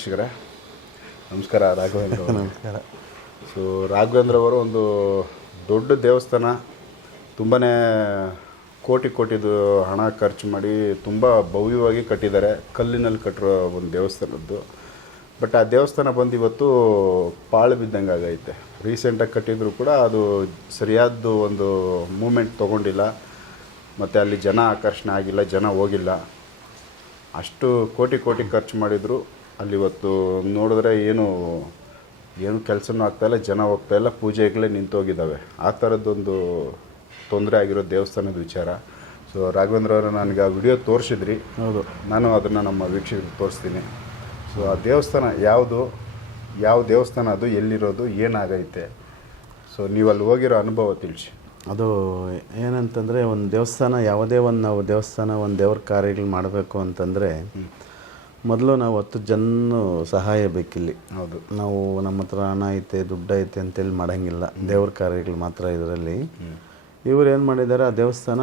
ವೀಕ್ಷಕರೇ ನಮಸ್ಕಾರ ರಾಘವೇಂದ್ರ. ನಮಸ್ಕಾರ. ಸೊ ರಾಘವೇಂದ್ರ ಅವರು ಒಂದು ದೊಡ್ಡ ದೇವಸ್ಥಾನ ತುಂಬಾ ಕೋಟಿ ಕೋಟಿದು ಹಣ ಖರ್ಚು ಮಾಡಿ ತುಂಬ ಭವ್ಯವಾಗಿ ಕಟ್ಟಿದ್ದಾರೆ ಕಲ್ಲಿನಲ್ಲಿ ಕಟ್ಟಿರೋ ಒಂದು ದೇವಸ್ಥಾನದ್ದು. ಬಟ್ ಆ ದೇವಸ್ಥಾನ ಬಂದು ಇವತ್ತು ಪಾಳು ಬಿದ್ದಂಗೆ ಆಗೈತೆ. ರೀಸೆಂಟಾಗಿ ಕಟ್ಟಿದ್ರು ಕೂಡ ಅದು ಸರಿಯಾದ ಒಂದು ಮೂಮೆಂಟ್ ತೊಗೊಂಡಿಲ್ಲ. ಮತ್ತು ಅಲ್ಲಿ ಜನ ಆಕರ್ಷಣೆ ಆಗಿಲ್ಲ ಜನ ಹೋಗಿಲ್ಲ. ಅಷ್ಟು ಕೋಟಿ ಕೋಟಿ ಖರ್ಚು ಮಾಡಿದ್ರು. ಅಲ್ಲಿ ಇವತ್ತು ನೋಡಿದ್ರೆ ಏನು ಏನು ಕೆಲಸನೂ ಆಗ್ತಾಯಿಲ್ಲ ಜನ ಹೋಗ್ತಾಯಿಲ್ಲ ಪೂಜೆಗಳೇ ನಿಂತೋಗಿದ್ದಾವೆ. ಆ ಥರದ್ದೊಂದು ತೊಂದರೆ ಆಗಿರೋ ದೇವಸ್ಥಾನದ ವಿಚಾರ. ಸೊ ರಾಘವೇಂದ್ರ ಅವರು ನನಗೆ ಆ ವಿಡಿಯೋ ತೋರಿಸಿದ್ರಿ. ಹೌದು. ನಾನು ಅದನ್ನು ನಮ್ಮ ವೀಕ್ಷಕರಿಗೆ ತೋರಿಸ್ತೀನಿ. ಸೊ ಆ ದೇವಸ್ಥಾನ ಯಾವುದು ಯಾವ ದೇವಸ್ಥಾನ ಅದು ಎಲ್ಲಿರೋದು ಏನಾಗೈತೆ? ಸೊ ನೀವು ಅಲ್ಲಿ ಹೋಗಿರೋ ಅನುಭವ ತಿಳಿಸಿ. ಅದು ಏನಂತಂದರೆ ಒಂದು ದೇವಸ್ಥಾನ ಯಾವುದೇ ಒಂದು ನಾವು ದೇವಸ್ಥಾನ ಒಂದು ದೇವ್ರ ಕಾರ್ಯಗಳು ಮಾಡಬೇಕು ಅಂತಂದರೆ ಮೊದಲು ನಾವು ಹತ್ತು ಜನ ಸಹಾಯ ಬೇಕಿಲ್ಲಿ. ಹೌದು. ನಾವು ನಮ್ಮ ಹತ್ರ ಹಣ ಐತೆ ದುಡ್ಡು ಐತೆ ಅಂತೇಳಿ ಮಾಡೋಂಗಿಲ್ಲ. ದೇವ್ರ ಕಾರ್ಯಗಳು ಮಾತ್ರ ಇದರಲ್ಲಿ. ಇವ್ರು ಏನು ಮಾಡಿದ್ದಾರೆ ಆ ದೇವಸ್ಥಾನ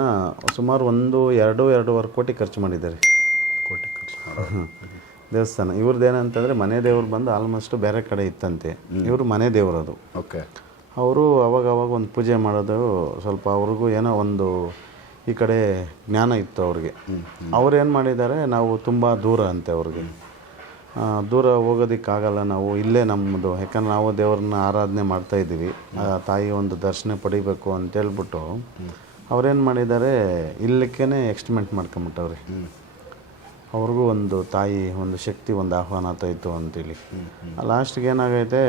ಸುಮಾರು ಒಂದು ಎರಡು ಎರಡೂವರೆ ಕೋಟಿ ಖರ್ಚು ಮಾಡಿದ್ದಾರೆ. ಕೋಟಿ ಖರ್ಚು ದೇವಸ್ಥಾನ. ಇವ್ರದ್ದು ಏನಂತಂದರೆ ಮನೆ ದೇವ್ರು ಬಂದು ಆಲ್ಮೋಸ್ಟ್ ಬೇರೆ ಕಡೆ ಇತ್ತಂತೆ. ಇವರು ಮನೆ ದೇವ್ರು ಅದು. ಓಕೆ. ಅವರು ಅವಾಗವಾಗ ಅವಾಗ ಒಂದು ಪೂಜೆ ಮಾಡೋದು ಸ್ವಲ್ಪ ಅವ್ರಿಗೂ ಏನೋ ಒಂದು ಈ ಕಡೆ ಜ್ಞಾನ ಇತ್ತು ಅವ್ರಿಗೆ. ಅವ್ರೇನು ಮಾಡಿದ್ದಾರೆ, ನಾವು ತುಂಬ ದೂರ ಅಂತೆ ಅವ್ರಿಗೆ. ದೂರ ಹೋಗೋದಕ್ಕಾಗಲ್ಲ ನಾವು, ಇಲ್ಲೇ ನಮ್ಮದು ಯಾಕಂದ್ರೆ ನಾವು ದೇವ್ರನ್ನ ಆರಾಧನೆ ಮಾಡ್ತಾ ಇದ್ದೀವಿ. ಆ ತಾಯಿ ಒಂದು ದರ್ಶನ ಪಡಿಬೇಕು ಅಂತೇಳ್ಬಿಟ್ಟು ಅವ್ರೇನು ಮಾಡಿದ್ದಾರೆ ಇಲ್ಲಕ್ಕೇ ಎಕ್ಸ್ಟಿಮೆಂಟ್ ಮಾಡ್ಕೊಂಬಿಟ್ಟವ್ರಿ. ಅವ್ರಿಗೂ ಒಂದು ತಾಯಿ, ಒಂದು ಶಕ್ತಿ, ಒಂದು ಆಹ್ವಾನ ಆತಾಯಿತು ಅಂತೇಳಿ ಲಾಸ್ಟ್ಗೆ ಏನಾಗೈತೆ,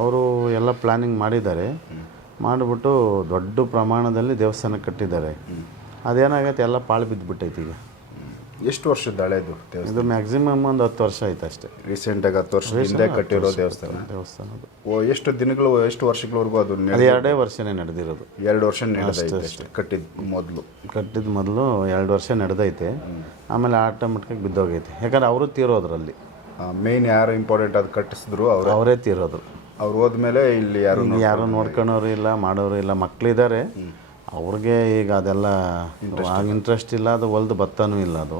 ಅವರು ಎಲ್ಲ ಪ್ಲ್ಯಾನಿಂಗ್ ಮಾಡಿದ್ದಾರೆ. ಮಾಡಿಬಿಟ್ಟು ದೊಡ್ಡ ಪ್ರಮಾಣದಲ್ಲಿ ದೇವಸ್ಥಾನ ಕಟ್ಟಿದ್ದಾರೆ. ಅದೇನಾಗೈತೆ ಎಲ್ಲ ಪಾಳು ಬಿದ್ದುಬಿಟ್ಟೈತೆ ಈಗ. ಎಷ್ಟು ವರ್ಷದ ಹಳೆಯದು ಇದು ಮ್ಯಾಕ್ಸಿಮಮ್ ಒಂದು ಹತ್ತು ವರ್ಷ ಆಯ್ತು ಅಷ್ಟೇ. ರೀಸೆಂಟಾಗಿ ಹತ್ತು ವರ್ಷ ಹಿಂದೆ ಕಟ್ಟಿರೋ ದೇವಸ್ಥಾನ? ದೇವಸ್ಥಾನ ಓ ಎಷ್ಟು ದಿನಗಳು ಎಷ್ಟು ವರ್ಷಗಳವರೆಗೂ ಅದು ಅದು ನಡೆ- ಎರಡೇ ವರ್ಷನೇ ನಡೆದಿರೋದು. ಎರಡು ವರ್ಷ ನಡೆದೈತೆ ಅಷ್ಟೇ ಕಟ್ಟಿದ ಮೊದಲು. ಕಟ್ಟಿದ ಮೊದಲು ಎರಡು ವರ್ಷ ನಡೆದೈತೆ. ಆಮೇಲೆ ಆಟೋಮೆಟಿಕಾಗಿ ಬಿದ್ದೋಗೈತೆ. ಯಾಕಂದ್ರೆ ಅವರು ತೀರೋದ್ರಲ್ಲಿ. ಮೇನ್ ಯಾರು ಇಂಪಾರ್ಟೆಂಟ್ ಅದು ಕಟ್ಟಿಸಿದ್ರು ಅವ್ರು? ಅವರೇ ತೀರೋದು ಅವ್ರು ಹೋದ್ಮೇಲೆ ಇಲ್ಲಿ ಯಾರು ಯಾರು ನೋಡ್ಕೊಳೋರು ಇಲ್ಲ ಮಾಡೋರು ಇಲ್ಲ ಮಕ್ಕಳಿದ್ದಾರೆ ಅವ್ರಿಗೆ ಈಗ ಅದೆಲ್ಲ ಆಗ ಇಂಟ್ರೆಸ್ಟ್ ಇಲ್ಲ ಅದು ಹೊಲ್ದು ಭತ್ತನೂ ಇಲ್ಲ ಅದು.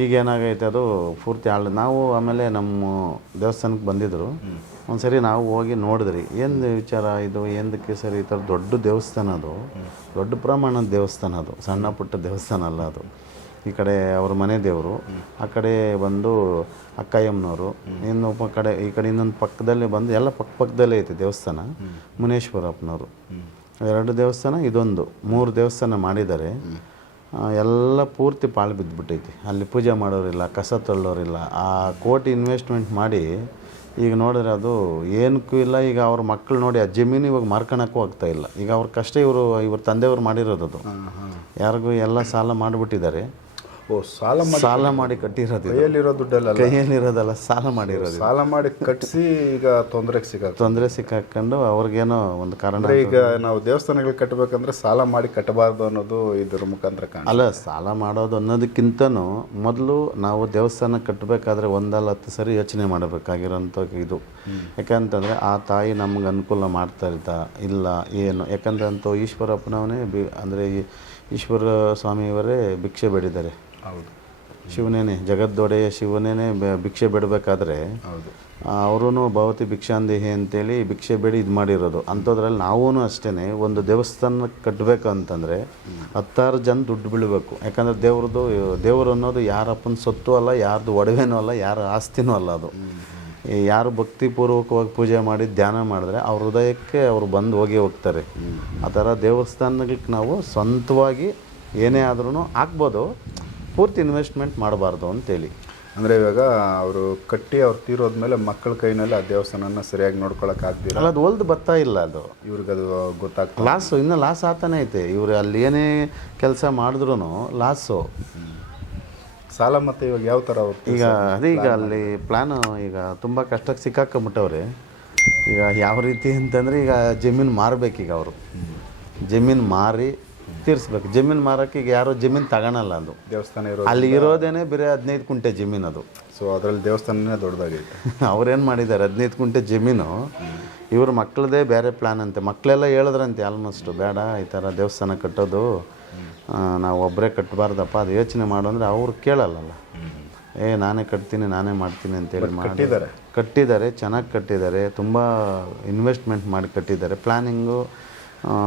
ಈಗ ಏನಾಗೈತೆ ಅದು ಪೂರ್ತಿ ಆಳ್ ನಾವು ಆಮೇಲೆ ನಮ್ಮ ದೇವಸ್ಥಾನಕ್ಕೆ ಬಂದಿದ್ದರು ಒಂದ್ಸರಿ ನಾವು ಹೋಗಿ ನೋಡಿದ್ರಿ. ಏನು ವಿಚಾರ ಇದು? ಏನಕ್ಕೆ ಸರಿ ಈ ಥರ ದೊಡ್ಡ ದೇವಸ್ಥಾನ ಅದು? ದೊಡ್ಡ ಪ್ರಮಾಣದ ದೇವಸ್ಥಾನ ಅದು. ಸಣ್ಣ ಪುಟ್ಟ ದೇವಸ್ಥಾನ ಅಲ್ಲ ಅದು. ಈ ಕಡೆ ಅವ್ರ ಮನೆ ದೇವರು ಆ ಕಡೆ ಬಂದು ಅಕ್ಕಯ್ಯಮ್ಮನವರು ಇನ್ನು ಕಡೆ ಈ ಕಡೆ ಇನ್ನೊಂದು ಪಕ್ಕದಲ್ಲೇ ಬಂದು ಎಲ್ಲ ಪಕ್ಕ ಪಕ್ಕದಲ್ಲೇ ಐತೆ ದೇವಸ್ಥಾನ. ಮುನೇಶ್ವರಪ್ಪನವರು. ಎರಡು ದೇವಸ್ಥಾನ ಇದೊಂದು. ಮೂರು ದೇವಸ್ಥಾನ ಮಾಡಿದ್ದಾರೆ ಎಲ್ಲ ಪೂರ್ತಿ ಪಾಳು ಬಿದ್ದುಬಿಟ್ಟೈತಿ ಅಲ್ಲಿ ಪೂಜೆ ಮಾಡೋರಿಲ್ಲ ಕಸ ತಳ್ಳೋರಿಲ್ಲ. ಆ ಕೋಟಿ ಇನ್ವೆಸ್ಟ್ಮೆಂಟ್ ಮಾಡಿ ಈಗ ನೋಡಿದ್ರೆ ಅದು ಏನಕ್ಕೂ ಇಲ್ಲ. ಈಗ ಅವ್ರ ಮಕ್ಕಳು ನೋಡಿ ಆ ಜಮೀನು ಇವಾಗ ಮಾರ್ಕೊಳಕ್ಕೂ ಆಗ್ತಾ ಇಲ್ಲ. ಈಗ ಅವ್ರ ಕಷ್ಟ ಇವರು ಇವ್ರ ತಂದೆಯವರು ಮಾಡಿರೋದು ಅದು. ಯಾರಿಗೂ ಎಲ್ಲ ಸಾಲ ಮಾಡಿಬಿಟ್ಟಿದ್ದಾರೆ. ಸಾಲ ಮಾಡಿ ಸಾಲ ಮಾಡಿ ಕಟ್ಟಿರೋದು. ಕೈಯಲ್ಲಿರೋ ದುಡ್ಡಲ್ಲ ಕೈಯಲ್ಲಿರೋದಲ್ಲ ಸಾಲ ಮಾಡಿರೋದು ಸಾಲ ಮಾಡಿ ಕಟ್ಟಿಸಿ ಈಗ ತೊಂದರೆಗೆ ಸಿಗಾಕ ತೊಂದರೆ ಸಿಕ್ಕಾಕೊಂಡು ಅವ್ರಿಗೇನೋ ಒಂದು ಕಾರಣ ಈಗ ನಾವು ದೇವಸ್ಥಾನಗಳಿಗೆ ಕಟ್ಟಬೇಕಂದ್ರೆ ಸಾಲ ಮಾಡಿ ಕಟ್ಟಬಾರ್ದು ಅನ್ನೋದು ಇದ್ರ ಮುಖಾಂತರ ಕಾಣ ಅಲ್ಲ ಸಾಲ ಮಾಡೋದು ಅನ್ನೋದಕ್ಕಿಂತನೂ ಮೊದಲು ನಾವು ದೇವಸ್ಥಾನ ಕಟ್ಟಬೇಕಾದ್ರೆ ಒಂದಲ್ಲ ಹತ್ತು ಸರಿ ಯೋಚನೆ ಮಾಡಬೇಕಾಗಿರೋಂಥ ಇದು. ಯಾಕಂತಂದರೆ ಆ ತಾಯಿ ನಮ್ಗೆ ಅನುಕೂಲ ಮಾಡ್ತಾ ಇರ್ತ ಇಲ್ಲ ಏನು. ಯಾಕಂದ್ರೆ ಅಂತೂ ಈಶ್ವರಪ್ಪನವನೇ ಬಿ ಅಂದರೆ ಈಶ್ವರ ಸ್ವಾಮಿಯವರೇ ಭಿಕ್ಷೆ ಬೇಡಿದ್ದಾರೆ. ಹೌದು. ಶಿವನೇನೆ ಜಗದ್ದೊಡೆಯ ಶಿವನೇನೆ ಭಿಕ್ಷೆ ಬಿಡಬೇಕಾದ್ರೆ ಹೌದು. ಅವರು ಭವತಿ ಭಿಕ್ಷಾಂದೇಹಿ ಅಂತೇಳಿ ಭಿಕ್ಷೆ ಬೇಡಿ ಇದು ಮಾಡಿರೋದು. ಅಂಥದ್ರಲ್ಲಿ ನಾವೂ ಅಷ್ಟೇ ಒಂದು ದೇವಸ್ಥಾನ ಕಟ್ಟಬೇಕು ಅಂತಂದರೆ ಹತ್ತಾರು ಜನ ದುಡ್ಡು ಬೀಳಬೇಕು. ಯಾಕಂದರೆ ದೇವ್ರದ್ದು ದೇವರು ಅನ್ನೋದು ಯಾರಪ್ಪನ ಸೊತ್ತು ಅಲ್ಲ ಯಾರ್ದು ಒಡವೆನೂ ಅಲ್ಲ ಯಾರ ಆಸ್ತಿನೂ ಅಲ್ಲ ಅದು. ಯಾರು ಭಕ್ತಿಪೂರ್ವಕವಾಗಿ ಪೂಜೆ ಮಾಡಿ ಧ್ಯಾನ ಮಾಡಿದ್ರೆ ಅವ್ರ ಹೃದಯಕ್ಕೆ ಅವರು ಬಂದು ಹೋಗಿ ಹೋಗ್ತಾರೆ. ಆ ಥರ ದೇವಸ್ಥಾನಗಳಿಗೆ ನಾವು ಸ್ವಂತವಾಗಿ ಏನೇ ಆದ್ರೂ ಹಾಕ್ಬೋದು ಪೂರ್ತಿ ಇನ್ವೆಸ್ಟ್ಮೆಂಟ್ ಮಾಡಬಾರ್ದು ಅಂತೇಳಿ. ಅಂದರೆ ಇವಾಗ ಅವರು ಕಟ್ಟಿ ಅವ್ರು ತೀರೋದ್ಮೇಲೆ ಮಕ್ಕಳ ಕೈನಲ್ಲಿ ಆ ದೇವಸ್ಥಾನನ ಸರಿಯಾಗಿ ನೋಡ್ಕೊಳಕ್ ಆಗ್ದಿರ ಅಲ್ಲ ಅದು ಒಲ್ದು ಬರ್ತಾ ಇಲ್ಲ ಅದು. ಇವ್ರಿಗೆ ಅದು ಗೊತ್ತಾಗ್ತದೆ ಲಾಸು ಇನ್ನೂ ಲಾಸ್ ಆತಾನೆ ಐತೆ. ಇವರು ಅಲ್ಲಿ ಏನೇ ಕೆಲಸ ಮಾಡಿದ್ರು ಲಾಸು. ಸಾಲ ಮತ್ತೆ ಇವಾಗ ಯಾವ ಥರ ಅವ್ರು ಈಗ ಅದೇ ಈಗ ಅಲ್ಲಿ ಪ್ಲ್ಯಾನು ಈಗ ತುಂಬ ಕಷ್ಟಕ್ಕೆ ಸಿಕ್ಕಾಕೊಂಬಿಟ್ಟವ್ರೆ. ಈಗ ಯಾವ ರೀತಿ ಅಂತಂದರೆ ಈಗ ಜಮೀನು ಮಾರಬೇಕೀಗ ಅವರು. ಜಮೀನು ಮಾರಿ ತೀರಿಸ್ಬೇಕು. ಜಮೀನು ಮಾರಕ್ಕೆ ಈಗ ಯಾರೋ ಜಮೀನು ತಗೊಳಲ್ಲ ಅದು. ದೇವಸ್ಥಾನ ಇರೋ ಅಲ್ಲಿ ಇರೋದೇನೆ ಬೇರೆ ಹದಿನೈದು ಕುಂಟೆ ಜಮೀನು ಅದು. ಸೊ ಅದ್ರಲ್ಲಿ ದೇವಸ್ಥಾನನೇ ದೊಡ್ಡದಾಗೈತೆ. ಅವ್ರೇನು ಮಾಡಿದ್ದಾರೆ? ಹದಿನೈದು ಕುಂಟೆ ಜಮೀನು. ಇವ್ರ ಮಕ್ಕಳದೇ ಬೇರೆ ಪ್ಲ್ಯಾನ್ ಅಂತೆ. ಮಕ್ಕಳೆಲ್ಲ ಹೇಳಿದ್ರಂತೆ ಆಲ್ಮೋಸ್ಟ್ ಬೇಡ ಈ ಥರ ದೇವಸ್ಥಾನ ಕಟ್ಟೋದು. ನಾವು ಒಬ್ಬರೇ ಕಟ್ಟಬಾರ್ದಪ್ಪ ಅದು ಯೋಚನೆ ಮಾಡು ಅಂದರೆ ಅವ್ರು ಕೇಳಲ್ಲಲ್ಲ. ಏ ನಾನೇ ಕಟ್ತೀನಿ ನಾನೇ ಮಾಡ್ತೀನಿ ಅಂತೇಳಿ ಹೇಳಿ ಕಟ್ಟಿದ್ದಾರೆ. ಕಟ್ಟಿದ್ದಾರೆ ಚೆನ್ನಾಗಿ ಕಟ್ಟಿದ್ದಾರೆ ತುಂಬ ಇನ್ವೆಸ್ಟ್ಮೆಂಟ್ ಮಾಡಿ ಕಟ್ಟಿದ್ದಾರೆ. ಪ್ಲ್ಯಾನಿಂಗು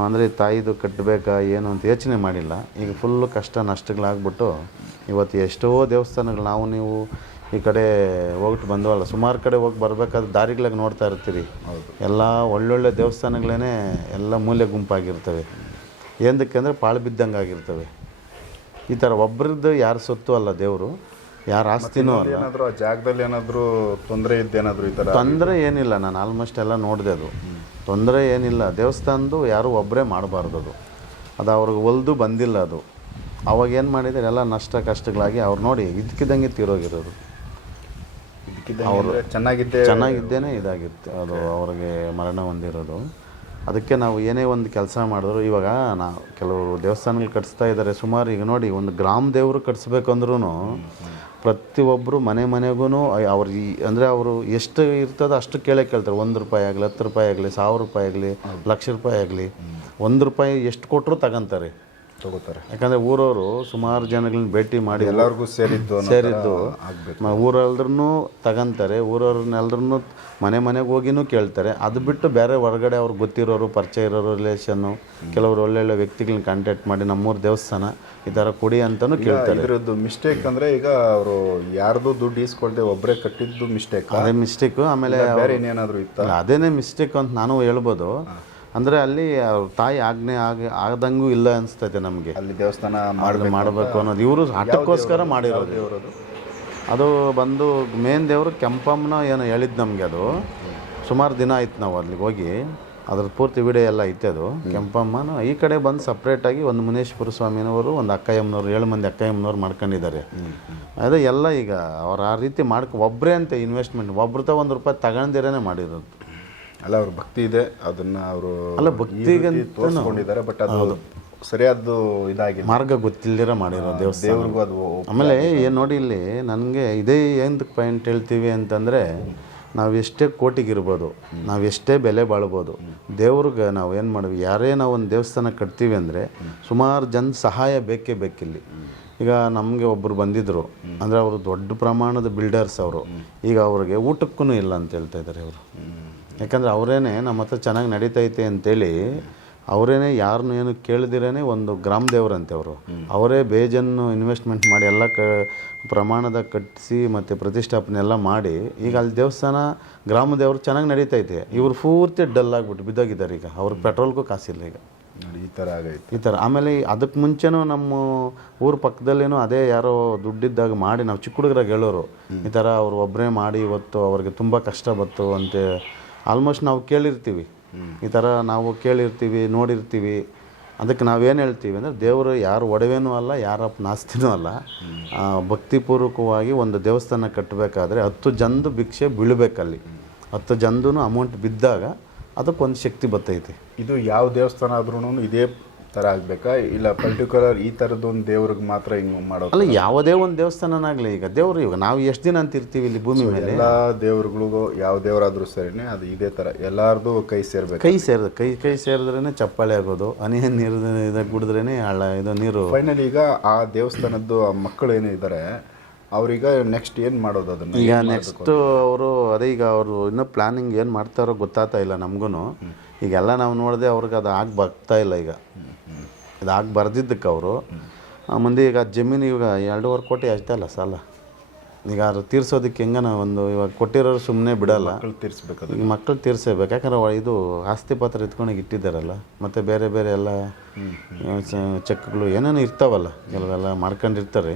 ಅಂದರೆ ತಾಯಿದು ಕಟ್ಟಬೇಕಾ ಏನು ಅಂತ ಯೋಚನೆ ಮಾಡಿಲ್ಲ. ಈಗ ಫುಲ್ಲು ಕಷ್ಟ ನಷ್ಟಗಳಾಗ್ಬಿಟ್ಟು ಇವತ್ತು ಎಷ್ಟೋ ದೇವಸ್ಥಾನಗಳು ನಾವು ನೀವು ಈ ಕಡೆ ಹೋಗ್ಬಿಟ್ಟು ಬಂದವಲ್ಲ ಸುಮಾರು ಕಡೆ ಹೋಗಿ ಬರಬೇಕಾದ್ರೆ ದಾರಿಗಳಾಗಿ ನೋಡ್ತಾ ಇರ್ತೀರಿ. ಎಲ್ಲ ಒಳ್ಳೊಳ್ಳೆ ದೇವಸ್ಥಾನಗಳೇ ಎಲ್ಲ ಮೂಲೆ ಗುಂಪಾಗಿರ್ತವೆ. ಏನಕ್ಕೆ ಅಂದರೆ ಪಾಳು ಬಿದ್ದಂಗೆ ಆಗಿರ್ತವೆ. ಈ ಥರ ಒಬ್ರದ್ದು ಯಾರ ಸೊತ್ತು ಅಲ್ಲ ದೇವರು ಯಾರ ಆಸ್ತಿನೂ ಅಲ್ಲ. ಏನಾದರೂ ಆ ಜಾಗದಲ್ಲಿ ಏನಾದರೂ ತೊಂದರೆ ಇದ್ದೇನಾದರೂ ಈ ಥರ ತೊಂದರೆ ಏನಿಲ್ಲ ನಾನು ಆಲ್ಮೋಸ್ಟ್ ಎಲ್ಲ ನೋಡಿದೆ ಅದು. ತೊಂದರೆ ಏನಿಲ್ಲ. ದೇವಸ್ಥಾನದ್ದು ಯಾರೂ ಒಬ್ಬರೇ ಮಾಡಬಾರ್ದು ಅದು. ಅದು ಅವ್ರಿಗೆ ಒಲ್ದು ಬಂದಿಲ್ಲ ಅದು. ಅವಾಗ ಏನು ಮಾಡಿದ್ದಾರೆ? ಎಲ್ಲ ನಷ್ಟ ಕಷ್ಟಗಳಾಗಿ ಅವ್ರು ನೋಡಿ ಇದಕ್ಕಿದ್ದಂಗೆ ತೀರೋಗಿರೋದು. ಅವರು ಚೆನ್ನಾಗಿದ್ದೆ ಚೆನ್ನಾಗಿದ್ದೇನೆ ಇದಾಗಿತ್ತು. ಅದು ಅವ್ರಿಗೆ ಮರಣ ಹೊಂದಿರೋದು. ಅದಕ್ಕೆ ನಾವು ಏನೇ ಒಂದು ಕೆಲಸ ಮಾಡಿದ್ರು ಇವಾಗ ನಾ ಕೆಲವರು ದೇವಸ್ಥಾನಗಳು ಕಟ್ಸ್ತಾ ಇದ್ದಾರೆ ಸುಮಾರು. ಈಗ ನೋಡಿ ಒಂದು ಗ್ರಾಮ ದೇವರು ಕಟ್ಸ್ಬೇಕಂದ್ರೂ ಪ್ರತಿಯೊಬ್ಬರು ಮನೆ ಮನೆಗೂ ಅವ್ರ ಈ ಅಂದರೆ ಅವರು ಎಷ್ಟು ಇರ್ತದೋ ಅಷ್ಟು ಕೇಳೇ ಕೇಳ್ತಾರೆ. ಒಂದು ರೂಪಾಯಿ ಆಗಲಿ ಹತ್ತು ರೂಪಾಯಿ ಆಗಲಿ ಸಾವಿರ ರೂಪಾಯಿ ಆಗಲಿ ಲಕ್ಷ ರೂಪಾಯಿ ಆಗಲಿ. ಒಂದು ರೂಪಾಯಿ ಎಷ್ಟು ಕೊಟ್ಟರು ತಗೊಂತಾರೆ. ತಗೋತಾರೆ. ಯಾಕಂದರೆ ಊರವರು ಸುಮಾರು ಜನಗಳನ್ನ ಭೇಟಿ ಮಾಡಿ ಎಲ್ಲರಿಗೂ ಸೇರಿದ್ದು ಸೇರಿದ್ದು. ಆಗ್ಬೇಕು. ಊರೆಲ್ದ್ರೂ ತಗೊಂತಾರೆ. ಊರವ್ರನ್ನೆಲ್ದ್ರೂ ಮನೆ ಮನೆಗೆ ಹೋಗಿನೂ ಕೇಳ್ತಾರೆ. ಅದು ಬಿಟ್ಟು ಬೇರೆ ಹೊರಗಡೆ ಅವ್ರಿಗೆ ಗೊತ್ತಿರೋರು ಪರಿಚಯ ಇರೋರು ರಿಲೇಷನ್ನು ಕೆಲವರು ಒಳ್ಳೊಳ್ಳೆ ವ್ಯಕ್ತಿಗಳನ್ನ ಕಾಂಟ್ಯಾಕ್ಟ್ ಮಾಡಿ ನಮ್ಮೂರು ದೇವಸ್ಥಾನ ಈ ಥರ ಕೊಡಿ ಅಂತಲೂ ಕೇಳ್ತಾರೆ. ಇದರದ್ದು ಮಿಸ್ಟೇಕ್ ಅಂದರೆ ಈಗ ಅವರು ಯಾರ್ದು ದುಡ್ಡು ಈಸ್ಕೊಳ್ದೆ ಒಬ್ಬರೇ ಕಟ್ಟಿದ್ದು ಮಿಸ್ಟೇಕ್ ಅದೇ ಮಿಸ್ಟೇಕು ಆಮೇಲೆ ಬೇರೆ ಏನೇನಾದರೂ ಇತ್ತು? ಅದೇನೇ ಮಿಸ್ಟೇಕ್ ಅಂತ ನಾನು ಹೇಳ್ಬೋದು. ಅಂದರೆ ಅಲ್ಲಿ ಅವ್ರ ತಾಯಿ ಆಜ್ಞೆ ಆಗ ಆದಂಗೂ ಇಲ್ಲ ಅನಿಸ್ತೈತೆ ನಮಗೆ. ಅಲ್ಲಿ ದೇವಸ್ಥಾನ ಮಾಡಿ ಮಾಡಬೇಕು ಅನ್ನೋದು. ಇವರು ಹಠಕ್ಕೋಸ್ಕರ ಮಾಡಿರೋದು. ಅದು? ಬಂದು ಮೇನ್ ದೇವರು ಕೆಂಪಮ್ಮನ ಏನೋ ಹೇಳಿದ್ದು ನಮಗೆ ಅದು. ಸುಮಾರು ದಿನ ಆಯ್ತು ನಾವು ಅಲ್ಲಿಗೆ ಹೋಗಿ. ಅದ್ರ ಪೂರ್ತಿ ವಿಡಿಯೋ ಎಲ್ಲ ಐತೆ ಅದು. ಕೆಂಪಮ್ಮನ ಈ ಕಡೆ ಬಂದು ಸಪ್ರೇಟಾಗಿ ಒಂದು ಮುನೇಶ್ವರ ಸ್ವಾಮಿನವರು ಒಂದು ಅಕ್ಕಯ್ಯಮ್ಮನವ್ರು ಏಳು ಮಂದಿ ಅಕ್ಕಯ್ಯಮ್ಮನವ್ರು ಮಾಡ್ಕೊಂಡಿದ್ದಾರೆ. ಅದೇ ಎಲ್ಲ ಈಗ ಅವ್ರು ಆ ರೀತಿ ಮಾಡ್ಕೊ ಒಬ್ಬರೇ ಅಂತ ಇನ್ವೆಸ್ಟ್ಮೆಂಟ್ ಒಬ್ರತ ಒಂದು ರೂಪಾಯಿ ತಗೊಂಡಿರೇನೆ ಮಾಡಿರೋದು. ಅಲ್ಲ ಅವ್ರ ಭಕ್ತಿ ಇದೆ ಅದನ್ನ ಅವರು ಅಲ್ಲ, ತೋರಿಸ್ಕೊಂಡಿದ್ದಾರೆ ಬಟ್ ಅದು ಸರಿಯಾದ ಇದಾಗಿಲ್ಲ. ಮಾರ್ಗ ಗೊತ್ತಿಲ್ಲದಿರ ಮಾಡಿರೋ ದೇವಸ್ಥಾನ. ದೇವ್ರಿಗೂ ಅದು ಆಮೇಲೆ ಏನು ನೋಡಿ ಇಲ್ಲಿ ನನಗೆ ಇದೇ ಏನು ಪಾಯಿಂಟ್ ಹೇಳ್ತೀವಿ ಅಂತಂದರೆ ನಾವು ಎಷ್ಟೇ ಕೋಟಿಗಿರ್ಬೋದು ನಾವು ಎಷ್ಟೇ ಬೆಲೆ ಬಾಳ್ಬೋದು ದೇವ್ರಿಗೆ ನಾವು ಏನು ಮಾಡ್ವಿ ಯಾರೇ ನಾವು ಒಂದು ದೇವಸ್ಥಾನ ಕಟ್ತೀವಿ ಅಂದರೆ ಸುಮಾರು ಜನ ಸಹಾಯ ಬೇಕೇ ಬೇಕಿಲ್ಲಿ. ಈಗ ನಮಗೆ ಒಬ್ಬರು ಬಂದಿದ್ದರು ಅಂದರೆ ಅವರು ದೊಡ್ಡ ಪ್ರಮಾಣದ ಬಿಲ್ಡರ್ಸ್ ಅವರು. ಈಗ ಅವ್ರಿಗೆ ಊಟಕ್ಕೂ ಇಲ್ಲ ಅಂತ ಹೇಳ್ತಾ ಇದ್ದಾರೆ ಅವರು ಯಾಕಂದರೆ ಅವರೇನೆ ನಮ್ಮ ಹತ್ರ ಚೆನ್ನಾಗಿ ನಡೀತೈತೆ ಅಂತೇಳಿ ಅವರೇನೆ ಯಾರನ್ನು ಏನು ಕೇಳಿದಿರೇನೆ ಒಂದು ಗ್ರಾಮ ದೇವರಂತೆ ಅವರು. ಅವರೇ ಬೇಜನ್ನು ಇನ್ವೆಸ್ಟ್ಮೆಂಟ್ ಮಾಡಿ ಎಲ್ಲ ಕ ಪ್ರಮಾಣದ ಕಟ್ಟಿಸಿ ಮತ್ತು ಪ್ರತಿಷ್ಠಾಪನೆ ಎಲ್ಲ ಮಾಡಿ ಈಗ ಅಲ್ಲಿ ದೇವಸ್ಥಾನ ಗ್ರಾಮ ದೇವರು ಚೆನ್ನಾಗಿ ನಡೀತೈತೆ. ಇವರು ಪೂರ್ತಿ ಡಲ್ ಆಗಿಬಿಟ್ಟು ಬಿದ್ದೋಗಿದ್ದಾರೆ ಈಗ. ಅವ್ರಿಗೆ ಪೆಟ್ರೋಲ್ಗೂ ಕಾಸಿಲ್ಲ ಈಗ. ಈ ಥರ ಆಗೈತೆ. ಈ ಥರ. ಆಮೇಲೆ ಅದಕ್ಕೆ ಮುಂಚೆನೂ ನಮ್ಮ ಊರ ಪಕ್ಕದಲ್ಲೇನೋ ಅದೇ ಯಾರೋ ದುಡ್ಡಿದ್ದಾಗ ಮಾಡಿ ನಾವು ಚಿಕ್ಕ ಹುಡುಗರಾಗ ಹೇಳೋರು ಈ ಥರ ಅವರು ಒಬ್ಬರೇ ಮಾಡಿ ಇವತ್ತು ಅವ್ರಿಗೆ ತುಂಬ ಕಷ್ಟ ಬಂತು ಅಂತ ಆಲ್ಮೋಸ್ಟ್ ನಾವು ಕೇಳಿರ್ತೀವಿ. ಈ ಥರ ನಾವು ಕೇಳಿರ್ತೀವಿ, ನೋಡಿರ್ತೀವಿ. ಅದಕ್ಕೆ ನಾವೇನು ಹೇಳ್ತೀವಿ ಅಂದರೆ ದೇವರು ಯಾರು ಒಡವೇನೂ ಅಲ್ಲ, ಯಾರ ನಾಸ್ತಿನೂ ಅಲ್ಲ. ಭಕ್ತಿಪೂರ್ವಕವಾಗಿ ಒಂದು ದೇವಸ್ಥಾನ ಕಟ್ಟಬೇಕಾದ್ರೆ ಹತ್ತು ಜನದು ಭಿಕ್ಷೆ ಬೀಳಬೇಕಲ್ಲಿ. ಹತ್ತು ಜನದೂ ಅಮೌಂಟ್ ಬಿದ್ದಾಗ ಅದಕ್ಕೊಂದು ಶಕ್ತಿ ಬರ್ತೈತಿ. ಇದು ಯಾವ ದೇವಸ್ಥಾನ ಆದ್ರೂ ಇದೇ ಥರ ಆಗಬೇಕಾ? ಇಲ್ಲ ಪರ್ಟಿಕ್ಯುಲರ್ ಈ ಥರದ್ದು ದೇವ್ರಿಗೆ ಮಾತ್ರ ಹಿಂಗೆ ಮಾಡೋದು ಅಲ್ಲ ಯಾವುದೇ ಒಂದು ದೇವಸ್ಥಾನನಾಗಲಿ ಈಗ ದೇವರು ಇವಾಗ ನಾವು ಎಷ್ಟು ದಿನ ಅಂತ ಇರ್ತೀವಿ ಇಲ್ಲಿ ಭೂಮಿ ಮೇಲೆ? ಎಲ್ಲ ದೇವ್ರುಗಳಿಗೂ ಯಾವ ದೇವರಾದರೂ ಸರಿನೇ ಅದು ಇದೇ ಥರ ಎಲ್ಲಾರ್ದು ಕೈ ಸೇರ್ಬೇಕು. ಕೈ ಸೇರಿದ ಕೈ ಕೈ ಸೇರಿದ್ರೇ ಚಪ್ಪಾಳೆ ಆಗೋದು ಹನಿ ನೀರು ಇದಾಗ ಕುಡಿದ್ರೇ ಹಳ್ಳ ಇದು ನೀರು. ಫೈನಲ್ ಈಗ ಆ ದೇವಸ್ಥಾನದ್ದು ಆ ಮಕ್ಕಳು ಏನು ಇದ್ದಾರೆ ಅವ್ರೀಗ ನೆಕ್ಸ್ಟ್ ಏನು ಮಾಡೋದು ಅದನ್ನು? ಈಗ ನೆಕ್ಸ್ಟ್ ಅವರು ಅದೇ ಈಗ ಅವರು ಇನ್ನೂ ಪ್ಲಾನಿಂಗ್ ಏನು ಮಾಡ್ತಾರೋ ಗೊತ್ತಾಗ್ತಾ ಇಲ್ಲ ನಮಗೂ ಈಗೆಲ್ಲ ನಾವು ನೋಡಿದೆ ಅವ್ರಿಗೆ ಅದು ಆಗಿ ಬರ್ತಾ ಇಲ್ಲ ಈಗ. ಇದು ಆಗಿ ಬರ್ದಿದ್ದಕ್ಕೆ ಅವರು. ಮುಂದೆ ಈಗ ಜಮೀನು ಈಗ ಎರಡೂವರೆ ಕೋಟಿ ಅಷ್ಟೇ ಅಲ್ಲ ಸಾಲ. ಈಗ ಅದು ತೀರ್ಸೋದಕ್ಕೆ ಹೆಂಗನ ಒಂದು ಇವಾಗ ಕೊಟ್ಟಿರೋರು ಸುಮ್ಮನೆ ಬಿಡಲ್ಲ. ತೀರಿಸ್ಬೇಕು ಈಗ ಮಕ್ಕಳು ತೀರಿಸಬೇಕು. ಯಾಕಂದ್ರೆ ಇದು ಆಸ್ತಿ ಪತ್ರ ಎತ್ಕೊಂಡು ಇಟ್ಟಿದ್ದಾರಲ್ಲ. ಮತ್ತು ಬೇರೆ ಬೇರೆ ಎಲ್ಲ ಚೆಕ್ಗಳು ಏನೇನು ಇರ್ತಾವಲ್ಲ. ಕೆಲವೆಲ್ಲ ಮಾಡ್ಕೊಂಡಿರ್ತಾರೆ.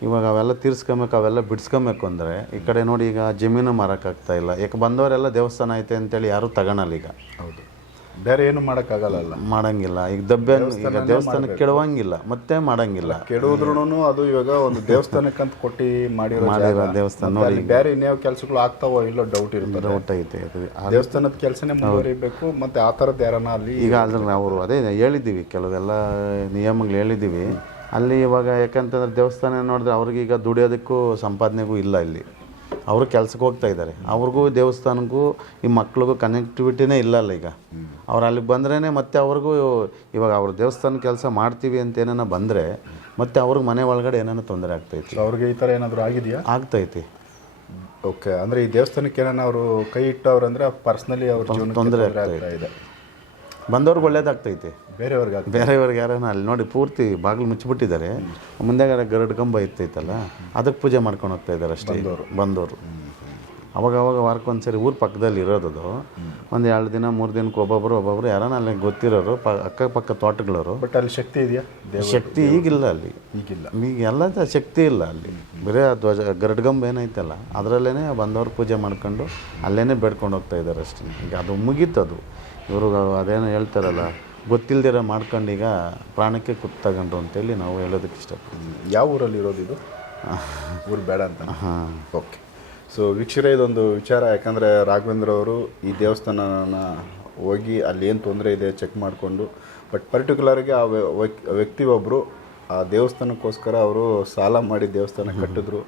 ಇವಾಗ ಅವೆಲ್ಲ ತೀರ್ಸ್ಕೊಬೇಕು ಅವೆಲ್ಲ ಬಿಡಿಸ್ಕೊಬೇಕು ಅಂದರೆ ಈ ಕಡೆ ನೋಡಿ ಈಗ ಜಮೀನು ಮಾರೋಕ್ಕಾಗ್ತಾ ಇಲ್ಲ. ಯಾಕೆ ಬಂದವರೆಲ್ಲ ದೇವಸ್ಥಾನ ಐತೆ ಅಂತೇಳಿ ಯಾರೂ ತಗೊಳಲ್ಲ ಈಗ. ಹೌದು. ಬೇರೆ ಏನು ಮಾಡೋಕ್ಕಾಗಲ್ಲ ಮಾಡಂಗಿಲ್ಲ. ಈಗ ದಬ್ಬೆ ಈಗ ದೇವಸ್ಥಾನಕ್ಕೆ ಕೆಡುವಂಗಿಲ್ಲ ಮತ್ತೆ ಮಾಡಂಗಿಲ್ಲ. ಕೆಡುವುದ್ರೂ ಅದು ಇವಾಗ ಒಂದು ದೇವಸ್ಥಾನಕ್ಕಂತ ಕೊಟ್ಟು ಮಾಡಿರೋ ಮಾಡಿರೋ. ದೇವಸ್ಥಾನ ನೋಡಿ ಬೇರೆ ಇನ್ಯಾವ ಕೆಲಸಗಳು ಆಗ್ತಾವೋ ಇಲ್ಲೋ ಡೌಟ್ ಇರುತ್ತೆ. ಡೌಟ್ ಐತೆ ದೇವಸ್ಥಾನದ ಕೆಲಸನೇ ಮುಂದುವರಿಬೇಕು ಮತ್ತೆ ಆ ಥರದ್ದು ಯಾರನ್ನ ಅಲ್ಲಿ ಈಗ ಅದ್ರ ಅವರು ಅದೇ ಹೇಳಿದ್ದೀವಿ ಕೆಲವೆಲ್ಲ ನಿಯಮಗಳು ಹೇಳಿದ್ದೀವಿ. ಅಲ್ಲಿ ಇವಾಗ ಯಾಕಂತಂದ್ರೆ ದೇವಸ್ಥಾನ ನೋಡಿದ್ರೆ ಅವ್ರಿಗೀಗ ಈಗ ದುಡಿಯೋದಕ್ಕೂ ಸಂಪಾದನೆಗೂ ಇಲ್ಲ ಇಲ್ಲಿ. ಅವರು ಕೆಲ್ಸಕ್ಕೆ ಹೋಗ್ತಾ ಇದ್ದಾರೆ. ಅವ್ರಿಗೂ ದೇವಸ್ಥಾನಕ್ಕೂ ಈ ಮಕ್ಳಿಗೂ ಕನೆಕ್ಟಿವಿಟಿನೇ ಇಲ್ಲ ಅಲ್ಲ ಈಗ. ಅವ್ರು ಅಲ್ಲಿಗೆ ಬಂದ್ರೇ ಮತ್ತೆ ಅವ್ರಿಗೂ ಇವಾಗ ಅವ್ರ ದೇವಸ್ಥಾನ ಕೆಲಸ ಮಾಡ್ತೀವಿ ಅಂತ ಏನಾರ ಬಂದರೆ ಮತ್ತೆ ಅವ್ರಿಗೆ ಮನೆ ಒಳಗಡೆ ಏನೇನೋ ತೊಂದರೆ ಆಗ್ತೈತಿ ಅವ್ರಿಗೆ ಈ ಥರ ಏನಾದರೂ ಆಗಿದೆಯಾ? ಆಗ್ತೈತಿ ಓಕೆ ಅಂದರೆ ಈ ದೇವಸ್ಥಾನಕ್ಕೆ ಏನಾರ ಅವರು ಕೈ ಅಂದರೆ ಪರ್ಸ್ನಲಿ ಅವ್ರ ತೊಂದ್ರೆ ಆಗ್ತಾ ಇದೆ. ಬಂದವ್ರಿಗೆ ಒಳ್ಳೇದಾಗ್ತೈತೆ. ಬೇರೆಯವ್ರಿಗೆ ಬೇರೆಯವ್ರಿಗೆ ಯಾರನ್ನ ಅಲ್ಲಿ ನೋಡಿ ಪೂರ್ತಿ ಬಾಗಿಲು ಮುಚ್ಚಿಬಿಟ್ಟಿದ್ದಾರೆ. ಮುಂದೆ ಗರಡ್ ಕಂಬ ಇತ್ತೈತಲ್ಲ ಅದಕ್ಕೆ ಪೂಜೆ ಮಾಡ್ಕೊಂಡು ಹೋಗ್ತಾ ಇದ್ದಾರೆ ಅಷ್ಟೇ. ಬಂದವರು ಅವಾಗ ಅವಾಗ ವಾರಕ್ಕೊಂದ್ಸರಿ ಊರು ಪಕ್ಕದಲ್ಲಿ ಇರೋದದು ಒಂದು ಎರಡು ದಿನ ಮೂರು ದಿನಕ್ಕೆ ಒಬ್ಬೊಬ್ಬರು ಒಬ್ಬೊಬ್ರು ಯಾರನ್ನ ಅಲ್ಲಿ ಗೊತ್ತಿರೋರು ಪ ಅಕ್ಕಪಕ್ಕ ತೋಟಗಳವರು. ಬಟ್ ಅಲ್ಲಿ ಶಕ್ತಿ ಇದೆಯಾ? ಶಕ್ತಿ ಈಗಿಲ್ಲ ಅಲ್ಲಿ. ಈಗಿಲ್ಲ. ಈಗ ಎಲ್ಲ ಶಕ್ತಿ ಇಲ್ಲ ಅಲ್ಲಿ. ಬರೀ ಧ್ವಜ ಗರಡ್ಗಂಬ ಏನೈತಲ್ಲ ಅದರಲ್ಲೇ ಬಂದವ್ರು ಪೂಜೆ ಮಾಡ್ಕೊಂಡು ಅಲ್ಲೇ ಬೇಡ್ಕೊಂಡು ಹೋಗ್ತಾ ಇದ್ದಾರೆ ಅಷ್ಟೇ. ಈಗ ಅದು ಮುಗೀತದು ಇವರು ಅದೇನೋ ಹೇಳ್ತಾರಲ್ಲ ಗೊತ್ತಿಲ್ದಿರ ಮಾಡ್ಕೊಂಡು ಈಗ ಪ್ರಾಣಕ್ಕೆ ಕುತ್ತು ತಗೊಂಡ್ರು ಅಂತೇಳಿ ನಾವು ಹೇಳೋದಕ್ಕೆ ಇಷ್ಟಪಡ್ತೀವಿ. ಯಾವ ಊರಲ್ಲಿ ಇರೋದು ಇದು? ಊರು ಬೇಡ ಅಂತ. ಹಾಂ. ಓಕೆ. ಸೊ ವೀಕ್ಷಕರೇ ಇದೊಂದು ವಿಚಾರ ಯಾಕಂದರೆ ರಾಘವೇಂದ್ರ ಅವರು ಈ ದೇವಸ್ಥಾನನ ಹೋಗಿ ಅಲ್ಲಿ ಏನು ತೊಂದರೆ ಇದೆ ಚೆಕ್ ಮಾಡಿಕೊಂಡು ಬಟ್ ಪರ್ಟಿಕ್ಯುಲರ್ಗೆ ಆ ವ್ಯ- ವ್ಯಕ್- ವ್ಯಕ್ತಿ ಒಬ್ಬರು ಆ ದೇವಸ್ಥಾನಕ್ಕೋಸ್ಕರ ಅವರು ಸಾಲ ಮಾಡಿ ದೇವಸ್ಥಾನ ಕಟ್ಟಿದ್ರು.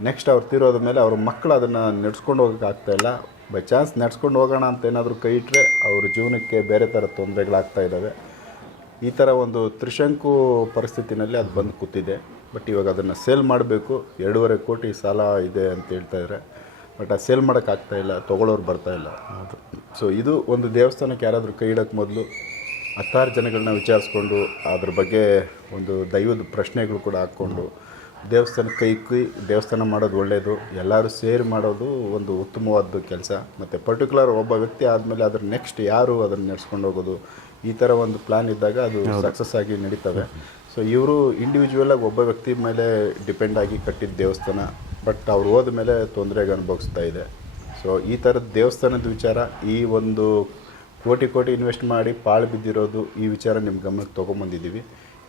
ನೆಕ್ಸ್ಟ್ ಅವ್ರು ತೀರೋದ ಮೇಲೆ ಅವ್ರ ಮಕ್ಕಳು ಅದನ್ನು ನಡೆಸ್ಕೊಂಡು ಹೋಗೋಕೆ ಆಗ್ತಾಯಿಲ್ಲ ಬೈ ಚಾನ್ಸ್ ನಡ್ಸ್ಕೊಂಡು ಹೋಗೋಣ ಅಂತ ಏನಾದರೂ ಕೈ ಇಟ್ಟರೆ ಅವ್ರ ಜೀವನಕ್ಕೆ ಬೇರೆ ಥರ ತೊಂದರೆಗಳಾಗ್ತಾ ಇದ್ದಾವೆ. ಈ ಥರ ಒಂದು ತ್ರಿಶಂಕು ಪರಿಸ್ಥಿತಿನಲ್ಲಿ ಅದು ಬಂದು ಕೂತಿದೆ. ಬಟ್ ಇವಾಗ ಅದನ್ನು ಸೇಲ್ ಮಾಡಬೇಕು. ಎರಡೂವರೆ ಕೋಟಿ ಸಾಲ ಇದೆ ಅಂತ ಹೇಳ್ತಾ ಇದ್ದಾರೆ ಬಟ್ ಆ ಸೇಲ್ ಮಾಡೋಕ್ಕಾಗ್ತಾ ಇಲ್ಲ, ತೊಗೊಳೋರು ಬರ್ತಾ ಇಲ್ಲ. ಸೊ ಇದು ಒಂದು ದೇವಸ್ಥಾನಕ್ಕೆ ಯಾರಾದರೂ ಕೈ ಇಡೋಕ್ಕೆ ಮೊದಲು ಹತ್ತಾರು ಜನಗಳನ್ನ ವಿಚಾರಿಸ್ಕೊಂಡು ಅದ್ರ ಬಗ್ಗೆ ಒಂದು ದೈವದ ಪ್ರಶ್ನೆಗಳು ಕೂಡ ಹಾಕ್ಕೊಂಡು ದೇವಸ್ಥಾನಕ್ಕೆ ಕೈ ಕೈ ದೇವಸ್ಥಾನ ಮಾಡೋದು ಒಳ್ಳೆಯದು ಎಲ್ಲರೂ ಸೇರಿ ಮಾಡೋದು ಒಂದು ಉತ್ತಮವಾದ ಕೆಲಸ. ಮತ್ತು ಪರ್ಟಿಕ್ಯುಲರ್ ಒಬ್ಬ ವ್ಯಕ್ತಿ ಆದಮೇಲೆ ಅದ್ರ ನೆಕ್ಸ್ಟ್ ಯಾರು ಅದನ್ನು ನಡೆಸ್ಕೊಂಡು ಹೋಗೋದು ಈ ಥರ ಒಂದು ಪ್ಲ್ಯಾನ್ ಇದ್ದಾಗ ಅದು ಸಕ್ಸಸ್ ಆಗಿ ನಡೀತವೆ. ಸೊ ಇವರು ಇಂಡಿವಿಜುವಲಾಗಿ ಒಬ್ಬ ವ್ಯಕ್ತಿ ಮೇಲೆ ಡಿಪೆಂಡ್ ಆಗಿ ಕಟ್ಟಿದ ದೇವಸ್ಥಾನ ಬಟ್ ಅವ್ರು ಹೋದ ಮೇಲೆ ತೊಂದರೆಗೆ ಅನುಭವಿಸ್ತಾ ಇದೆ. ಸೊ ಈ ಥರದ ದೇವಸ್ಥಾನದ ವಿಚಾರ ಈ ಒಂದು ಕೋಟಿ ಕೋಟಿ ಇನ್ವೆಸ್ಟ್ ಮಾಡಿ ಪಾಳು ಬಿದ್ದಿರೋದು ಈ ವಿಚಾರ ನಿಮ್ಮ ಗಮನಕ್ಕೆ ತೊಗೊಂಬಂದಿದ್ದೀವಿ.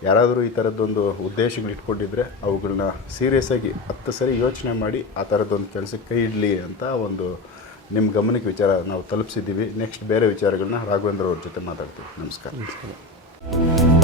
ಯಾರಾದರೂ ಈ ಥರದ್ದೊಂದು ಉದ್ದೇಶಗಳು ಇಟ್ಕೊಂಡಿದ್ರೆ ಅವುಗಳನ್ನ ಸೀರಿಯಸ್ಸಾಗಿ ಹತ್ತು ಸರಿ ಯೋಚನೆ ಮಾಡಿ ಆ ಥರದ್ದೊಂದು ಕೆಲಸಕ್ಕೆ ಕೈ ಇಡಲಿ ಅಂತ ಒಂದು ನಿಮ್ಮ ಗಮನಕ್ಕೆ ವಿಚಾರ ನಾವು ತಲುಪಿಸಿದ್ದೀವಿ. ನೆಕ್ಸ್ಟ್ ಬೇರೆ ವಿಚಾರಗಳನ್ನ ರಾಘವೇಂದ್ರ ಅವ್ರ ಜೊತೆ ಮಾತಾಡ್ತೀವಿ. ನಮಸ್ಕಾರ.